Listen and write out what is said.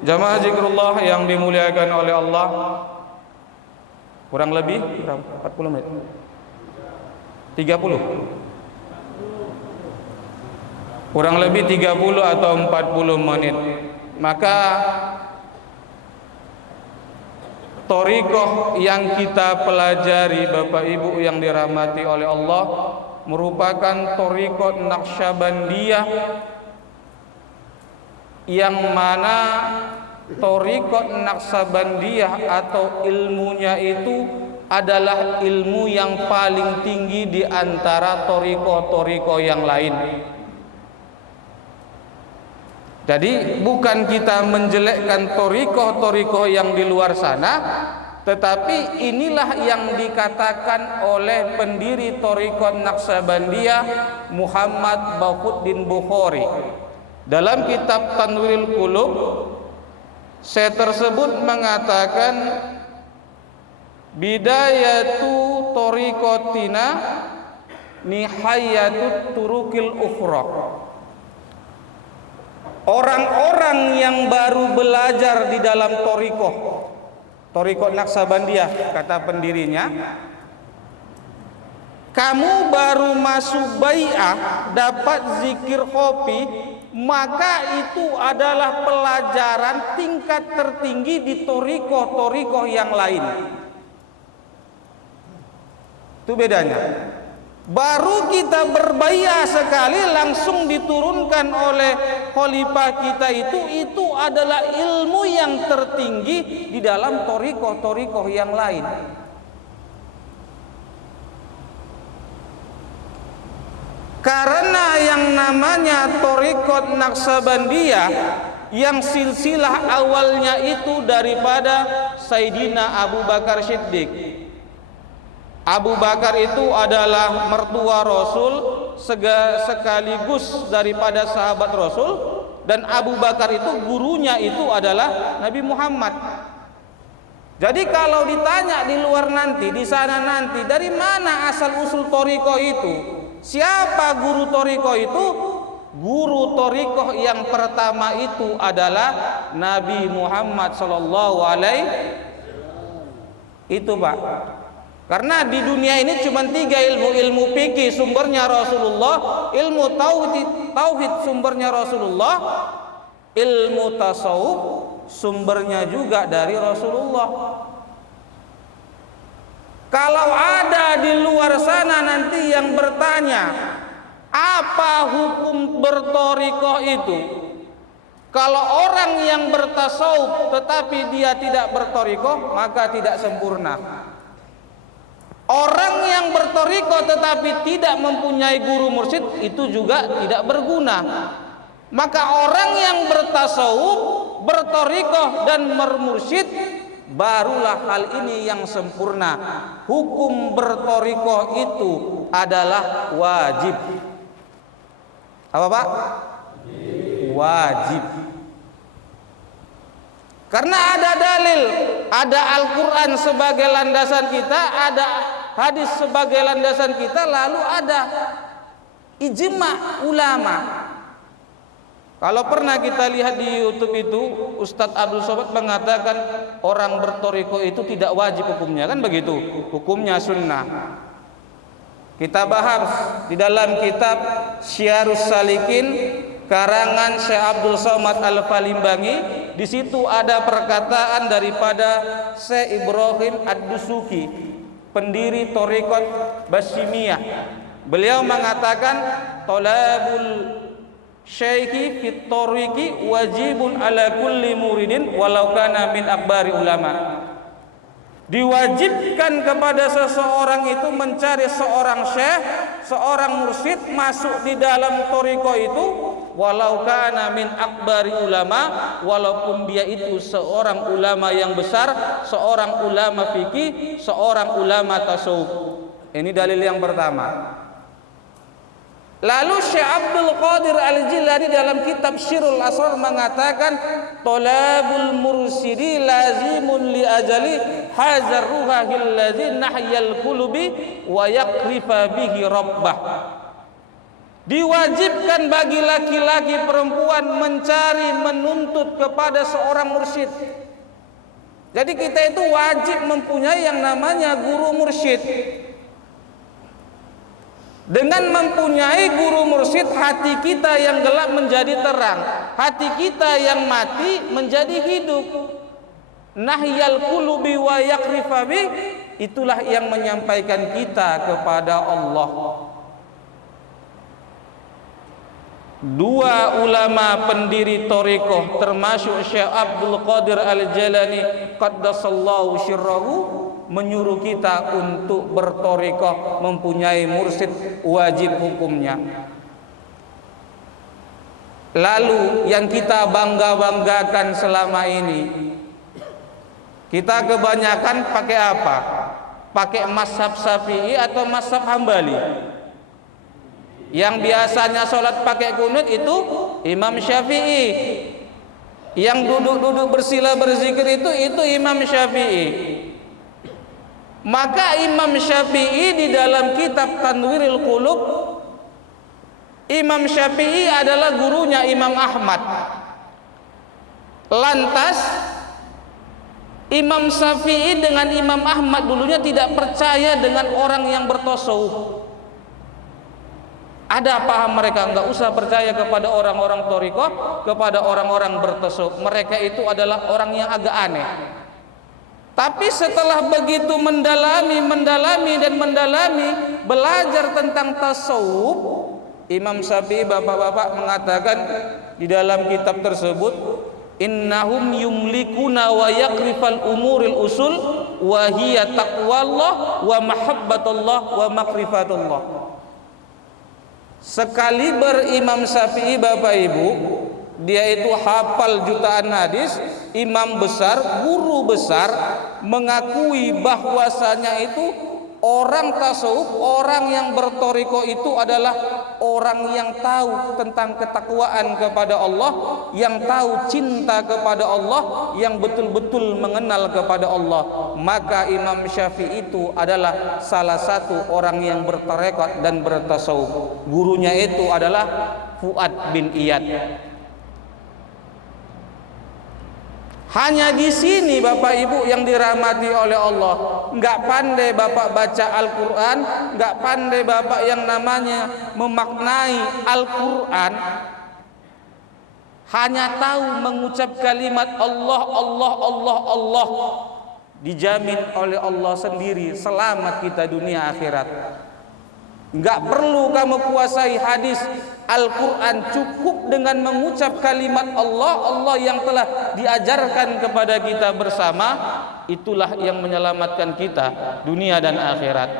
Jamaah zikrullah yang dimuliakan oleh Allah, kurang lebih berapa? 40 menit? 30? Kurang lebih 30 atau 40 menit. Maka thariqah yang kita pelajari Bapak Ibu yang dirahmati oleh Allah merupakan thariqah Naqsyabandiyah, yang mana thariqah Naqsyabandiyah atau ilmunya itu adalah ilmu yang paling tinggi di antara thariqah-thariqah yang lain. Jadi bukan kita menjelekkan thariqah-thariqah yang di luar sana, tetapi inilah yang dikatakan oleh pendiri thariqah Naqsyabandiyah Muhammad Baquddin Bukhari dalam kitab Tanwirul Qulub. Saya tersebut mengatakan bidayatu thariqatina nihayatut turukil ukhra. Orang-orang yang baru belajar di dalam thariqah Naqsyabandiyah, kata pendirinya, kamu baru masuk bai'ah dapat zikir kopi, maka itu adalah pelajaran tingkat tertinggi di thariqah yang lain. Itu bedanya. Baru kita berbai'ah sekali langsung diturunkan oleh khalifah kita, itu adalah ilmu yang tertinggi di dalam thariqah yang lain. Karena yang namanya thariqah Naqsyabandiyah yang silsilah awalnya itu daripada Sayyidina Abu Bakar Siddiq. Abu Bakar itu adalah mertua Rasul sekaligus daripada sahabat Rasul, dan Abu Bakar itu gurunya itu adalah Nabi Muhammad. Jadi kalau ditanya di luar nanti, di sana nanti, dari mana asal usul thariqah itu? Siapa guru thariqah itu? Guru thariqah yang pertama itu adalah Nabi Muhammad sallallahu alaihi itu, Pak. Karena di dunia ini cuma 3 ilmu: ilmu fikih sumbernya Rasulullah, ilmu tauhid sumbernya Rasulullah, ilmu tasawuf sumbernya juga dari Rasulullah. Kalau ada di luar sana nanti yang bertanya apa hukum berthariqah itu, kalau orang yang bertasawuf tetapi dia tidak berthariqah, maka tidak sempurna. Orang yang berthariqah tetapi tidak mempunyai guru mursyid, itu juga tidak berguna. Maka orang yang bertasawuf, berthariqah dan bermursyid, barulah hal ini yang sempurna. Hukum berthariqah itu adalah wajib. Apa, Pak? Wajib. Karena ada dalil, ada Al-Quran sebagai landasan kita, ada hadis sebagai landasan kita, lalu ada ijma' ulama. Kalau pernah kita lihat di YouTube itu, Ustadz Abdul Somad mengatakan orang berthariqah itu tidak wajib hukumnya, kan begitu? Hukumnya sunnah. Kita bahas di dalam kitab Syiarus Salikin karangan Syekh Abdul Somad Al-Falimbangi. Di situ ada perkataan daripada Syekh Ibrahim Ad-Dusuki, pendiri thariqat Basyimiyah. Beliau mengatakan talabul syaikhi fit thariqi wajibun ala kulli muridin walau kana min akbari ulama. Diwajibkan kepada seseorang itu mencari seorang syekh, seorang mursyid masuk di dalam thariqah itu, walau kana min akbari ulama, walaupun dia itu seorang ulama yang besar, seorang ulama fikih, seorang ulama tasawuf. Ini dalil yang pertama. Lalu Syekh Abdul Qadir Al-Jilani dalam kitab Syirul Asrar mengatakan talabul mursidi lazimun li ajali hazar ruhahil ladzi nahyal qulubi wa yakrifa bihi rabbah. Diwajibkan bagi laki-laki perempuan mencari, menuntut kepada seorang mursyid. Jadi kita itu wajib mempunyai yang namanya guru mursyid. Dengan mempunyai guru mursyid, hati kita yang gelap menjadi terang, hati kita yang mati menjadi hidup. Nahyal qulubi wa yakrifa bi, itulah yang menyampaikan kita kepada Allah. Dua ulama pendiri thariqah termasuk Syekh Abdul Qadir Al-Jalani qaddasallahu syirrahu menyuruh kita untuk berthariqah, mempunyai mursyid wajib hukumnya. Lalu yang kita bangga-banggakan selama ini, kita kebanyakan pakai apa? Pakai mazhab Syafi'i atau mazhab Hambali. Yang biasanya sholat pakai kunut itu Imam Syafi'i. Yang duduk-duduk bersila berzikir itu Imam Syafi'i. Maka Imam Syafi'i di dalam kitab Tanwirul Qulub, Imam Syafi'i adalah gurunya Imam Ahmad. Lantas Imam Syafi'i dengan Imam Ahmad dulunya tidak percaya dengan orang yang bertasawuf. Ada paham mereka, enggak usah percaya kepada orang-orang thariqah, kepada orang-orang bertasawuf. Mereka itu adalah orang yang agak aneh. Tapi setelah begitu mendalami belajar tentang tasawuf, Imam Syafi'i bapak-bapak mengatakan di dalam kitab tersebut, innahum yumlikuna wa yakrifal umuril usul wa hiya taqwallah wa mahabbatullah wa makrifatullah. Sekali berimam Syafi'i Bapak Ibu, dia itu hafal jutaan hadis, imam besar, guru besar, mengakui bahwasanya itu orang tasawuf, orang yang berthariqah itu adalah orang yang tahu tentang ketakwaan kepada Allah, yang tahu cinta kepada Allah, yang betul-betul mengenal kepada Allah. Maka Imam Syafi'i itu adalah salah satu orang yang berthariqah dan bertasawuf. Gurunya itu adalah Fuad bin Iyad. Hanya di sini Bapak Ibu yang dirahmati oleh Allah, nggak pandai Bapak baca Al-Quran, nggak pandai Bapak yang namanya memaknai Al-Quran, hanya tahu mengucap kalimat Allah, Allah, Allah, Allah, dijamin oleh Allah sendiri selamat kita dunia akhirat. Nggak perlu kamu kuasai hadis Al-Quran, cukup dengan mengucap kalimat Allah, Allah yang telah diajarkan kepada kita bersama, itulah yang menyelamatkan kita dunia dan akhirat.